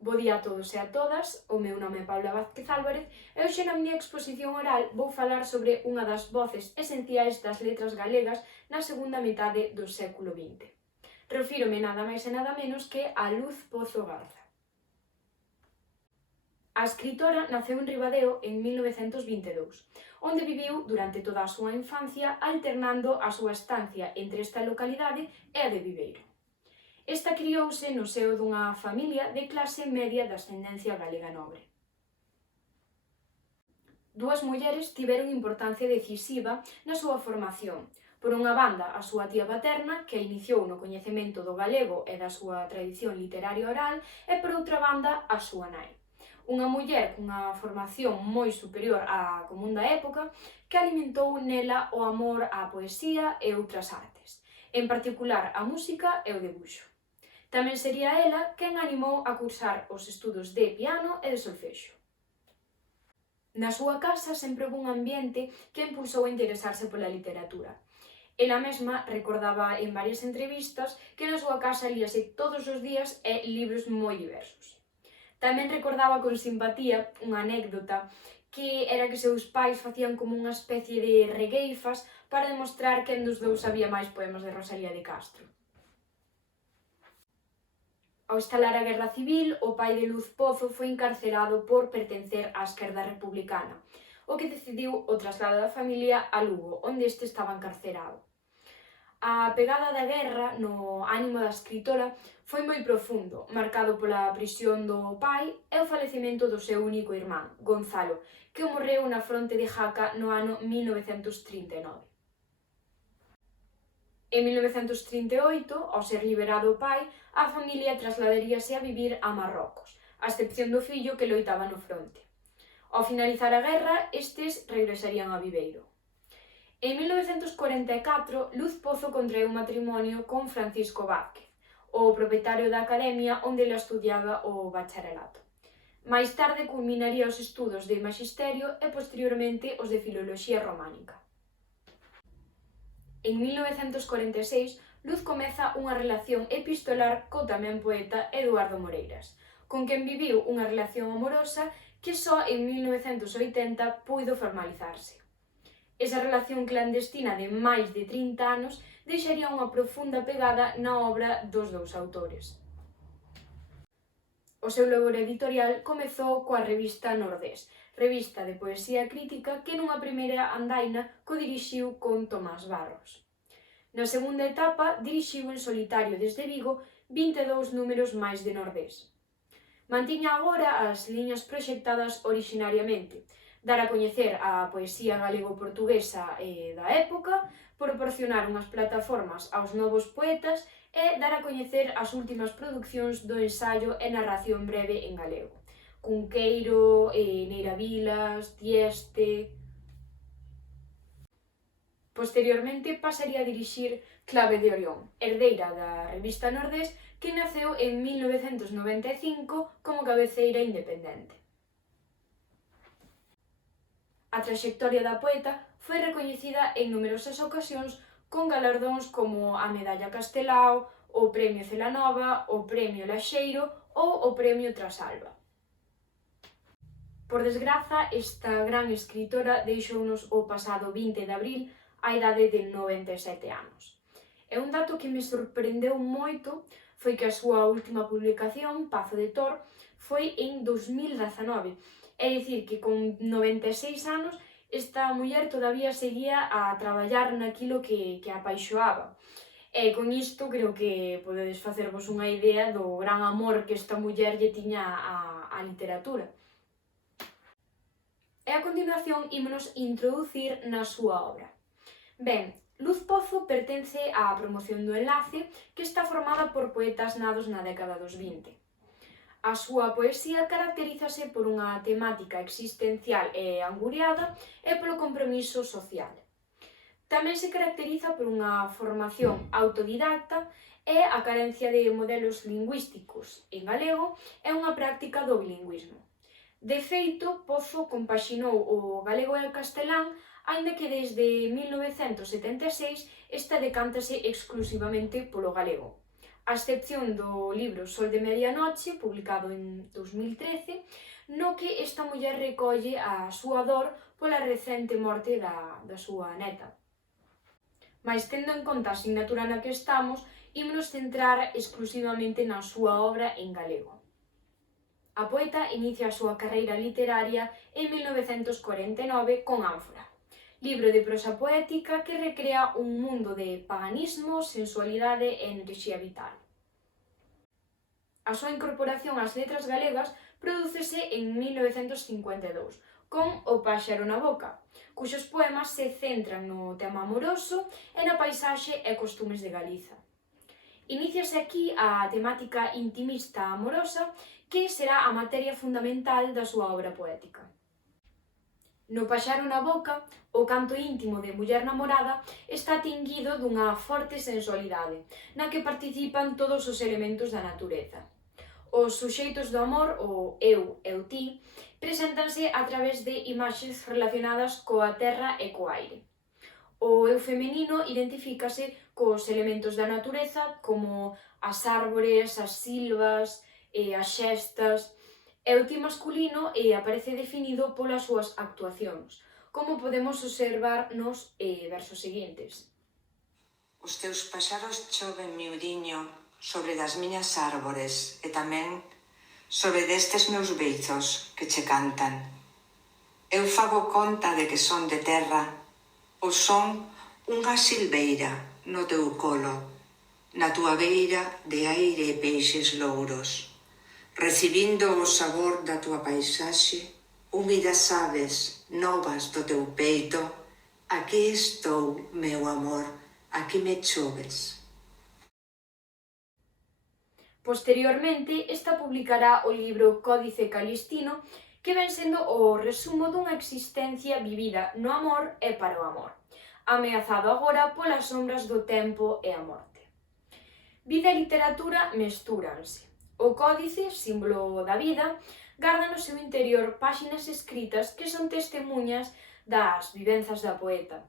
Bo día a todos e a todas, o meu nome é Paula Vázquez Álvarez e hoxe na miña exposición oral vou falar sobre unha das voces esenciais das letras galegas na segunda metade do século XX. Refírome nada máis e nada menos que a Luz Pozo Garza. A escritora naceu en Ribadeo en 1922, onde viviu durante toda a súa infancia alternando a súa estancia entre esta localidade e a de Viveiro. Esta criouse no seo dunha familia de clase media de ascendencia galega nobre. Dúas mulleres tiveron importancia decisiva na súa formación. Por unha banda, a súa tía paterna, que a iniciou no coñecemento do galego e da súa tradición literaria oral, e por outra banda, a súa nai. Unha muller cunha formación moi superior á común da época, que alimentou nela o amor á poesía e outras artes, en particular a música e o debuxo. Tamén sería ela quen animou a cursar os estudos de piano e de solfexo. Na súa casa sempre houbo un ambiente que impulsou a interesarse pola literatura. Ela mesma recordaba en varias entrevistas que na súa casa líase todos os días e libros moi diversos. Tamén recordaba con simpatía unha anécdota que era que seus pais facían como unha especie de regueifas para demostrar quen dos dous sabía máis poemas de Rosalía de Castro. Ao estalar a Guerra Civil, o pai de Luz Pozo foi encarcerado por pertencer á esquerda republicana, o que decidiu o traslado da familia a Lugo, onde este estaba encarcerado. A pegada da guerra no ánimo da escritora foi moi profundo, marcado pola prisión do pai e o falecemento do seu único irmán, Gonzalo, que morreu na fronte de Jaca no ano 1939. En 1938, ao ser liberado o pai, a familia trasladaríase a vivir a Marrocos, a excepción do fillo que loitaba no fronte. Ao finalizar a guerra, estes regresarían a Viveiro. En 1944, Luz Pozo contraeu matrimonio con Francisco Vázquez, o propietario da academia onde ela estudiaba o bacharelato. Máis tarde culminaría os estudos de maxisterio e posteriormente os de filoloxía románica. En 1946, Luz comeza unha relación epistolar co tamén poeta Eduardo Moreiras, con quen viviu unha relación amorosa que só en 1980 puido formalizarse. Esa relación clandestina de máis de 30 anos deixaría unha profunda pegada na obra dos dous autores. O seu labor editorial comezou coa revista Nordés, revista de poesía crítica que nunha primeira andaina codirixiu con Tomás Barros. Na segunda etapa dirixiu en solitario desde Vigo 22 números máis de Nordés. Mantiña agora as liñas proxectadas orixinariamente, dar a coñecer a poesía galego-portuguesa da época, proporcionar unhas plataformas aos novos poetas e dar a coñecer as últimas producións do ensaio e narración breve en galego. Cunqueiro, Neira Vilas, Dieste... Posteriormente pasaría a dirixir Clave de Orión, herdeira da revista Nordés, que naceu en 1995 como cabeceira independente. A traxectoria da poeta foi recoñecida en numerosas ocasións con galardóns como a Medalla Castelao, o Premio Celanova, o Premio Laxeiro ou o Premio Trasalba. Por desgraza, esta gran escritora deixounos o pasado 20 de abril á idade de 97 anos. E un dato que me sorprendeu moito foi que a súa última publicación, Pazo de Tor, foi en 2019. É dicir, que con 96 anos esta muller todavía seguía a traballar naquilo que a apaixoaba. E con isto creo que podedes facervos unha idea do gran amor que esta muller lle tiña á literatura. E a continuación ímonos introducir na súa obra. Ben, Luz Pozo pertence á promoción do Enlace, que está formada por poetas nados na década dos 20. A súa poesía caracterízase por unha temática existencial e anguriada e polo compromiso social. Tamén se caracteriza por unha formación autodidacta e a carencia de modelos lingüísticos en galego e unha práctica do bilingüismo. De feito, Pozo compaxinou o galego e o castelán, aínda que desde 1976 esta decántase exclusivamente polo galego. a excepción do libro Sol de Medianoche, publicado en 2013, no que esta muller recolle a súa dor pola recente morte da súa neta. Mais, tendo en conta a asignatura na que estamos, ímonos centrar exclusivamente na súa obra en galego. A poeta inicia a súa carreira literaria en 1949 con Ánfora, libro de prosa poética que recrea un mundo de paganismo, sensualidade e enerxía vital. A súa incorporación ás letras galegas prodúcese en 1952, con O páxaro na boca, cuxos poemas se centran no tema amoroso e na paisaxe e costumes de Galiza. Iníciase aquí a temática intimista amorosa que será a materia fundamental da súa obra poética. No Páxaro na boca, o canto íntimo de muller namorada está tinguido dunha forte sensualidade, na que participan todos os elementos da natureza. Os suxeitos do amor, o eu e o ti, preséntanse a través de imaxes relacionadas coa terra e co aire. O eu femenino identifícase cos elementos da natureza, como as árbores, as silvas, as xestas, e o ti masculino aparece definido polas súas actuacións, como podemos observar nos versos seguintes. Os teus paxaros choven, miudiño, sobre das miñas árbores e tamén sobre destes meus beizos que che cantan. Eu fago conta de que son de terra ou son unha silveira no teu colo, na túa beira de aire e peixes louros, recibindo o sabor da túa paisaxe, húmidas aves novas do teu peito. Aquí estou, meu amor, aquí me choves. Posteriormente, esta publicará o libro Códice Calistino, que ven sendo o resumo dunha existencia vivida no amor e para o amor, ameazado agora polas sombras do tempo e a morte. Vida e literatura mestúranse. O códice, símbolo da vida, garda no seu interior páxinas escritas que son testemunhas das vivenzas da poeta.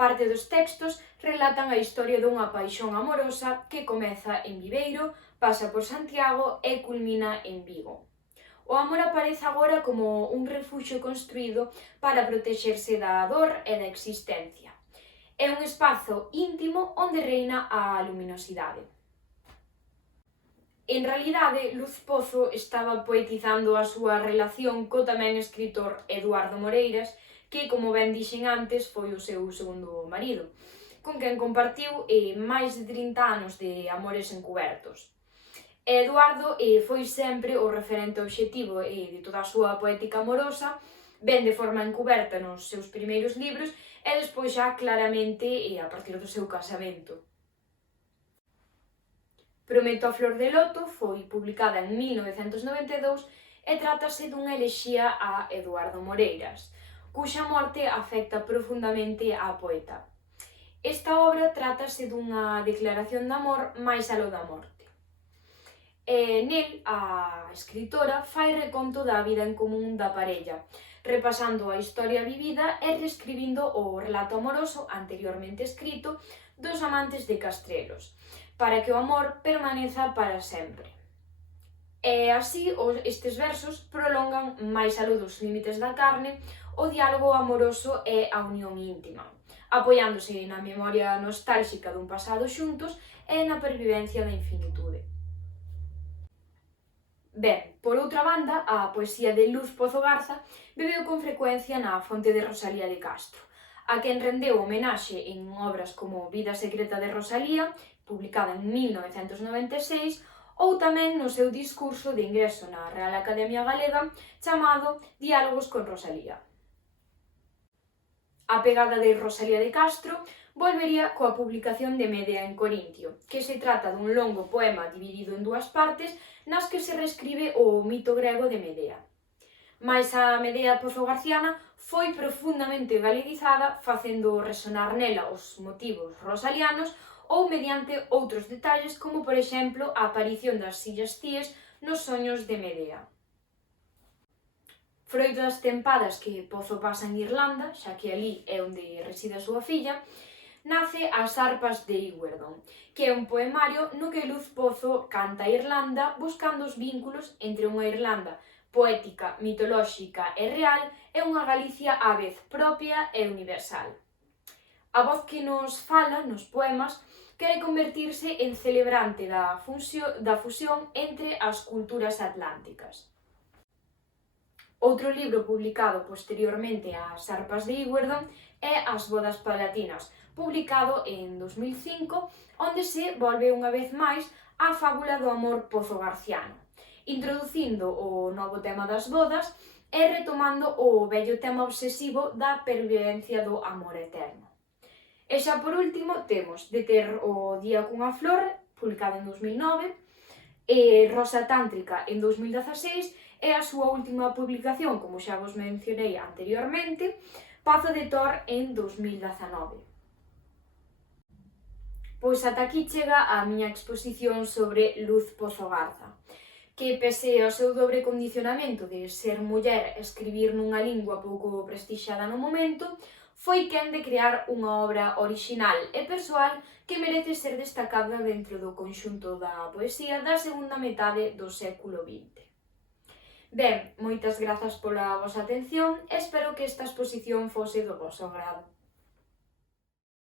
Parte dos textos relatan a historia dunha paixón amorosa que comeza en Viveiro, pasa por Santiago e culmina en Vigo. O amor aparece agora como un refuxio construído para protexerse da dor e da existencia. É un espazo íntimo onde reina a luminosidade. En realidade, Luz Pozo estaba poetizando a súa relación co tamén escritor Eduardo Moreiras, que, como ben dixen antes, foi o seu segundo marido, con quen compartiu máis de 30 anos de amores encubertos. Eduardo foi sempre o referente obxectivo de toda a súa poética amorosa, ben de forma encuberta nos seus primeiros libros e despois xa claramente a partir do seu casamento. Prometo a flor de loto foi publicada en 1992 e trátase dunha elexía a Eduardo Moreiras, cuxa morte afecta profundamente á poeta. Esta obra trátase dunha declaración de amor máis aló da morte. Nel, a escritora fai reconto da vida en común da parella, repasando a historia vivida e reescribindo o relato amoroso anteriormente escrito dos amantes de Castrelos, para que o amor permaneza para sempre. E así, estes versos prolongan máis aló dos límites da carne o diálogo amoroso e a unión íntima, apoiándose na memoria nostálxica dun pasado xuntos e na pervivencia da infinitude. Ben, por outra banda, a poesía de Luz Pozo Garza bebeu con frecuencia na fonte de Rosalía de Castro, a quen rendeu homenaxe en obras como Vida secreta de Rosalía, publicada en 1996, ou tamén no seu discurso de ingreso na Real Academia Galega chamado Diálogos con Rosalía. A pegada de Rosalía de Castro volvería coa publicación de Medea en Corintio, que se trata dun longo poema dividido en dúas partes nas que se reescribe o mito grego de Medea. Mais a Medea pozogarciana foi profundamente galeguizada, facendo resonar nela os motivos rosalianos ou mediante outros detalles, como por exemplo a aparición das illas Cíes nos soños de Medea. Froito das tempadas que Pozo pasa en Irlanda, xa que alí é onde reside a súa filla, nace As arpas de Iguerdon, que é un poemario no que Luz Pozo canta a Irlanda buscando os vínculos entre unha Irlanda poética, mitolóxica e real e unha Galicia á vez propia e universal. A voz que nos fala nos poemas quere convertirse en celebrante da fusión entre as culturas atlánticas. Outro libro publicado posteriormente ás arpas de Iguerdon é As bodas palatinas, publicado en 2005, onde se volve unha vez máis á fábula do amor pozogarciano, introducindo o novo tema das bodas e retomando o vello tema obsesivo da pervivencia do amor eterno. E xa por último temos De ter o día cunha flor, publicado en 2009, Rosa Tántrica en 2016 e a súa última publicación, como xa vos mencionei anteriormente, Pazo de Tor en 2019. Pois ata aquí chega a miña exposición sobre Luz Pozo Garza, que pese ao seu dobre condicionamento de ser muller e escribir nunha lingua pouco prestixiada no momento, foi quen de crear unha obra orixinal e persoal que merece ser destacada dentro do conxunto da poesía da segunda metade do século XX. Ben, moitas grazas pola vosa atención e espero que esta exposición fose do voso agrado.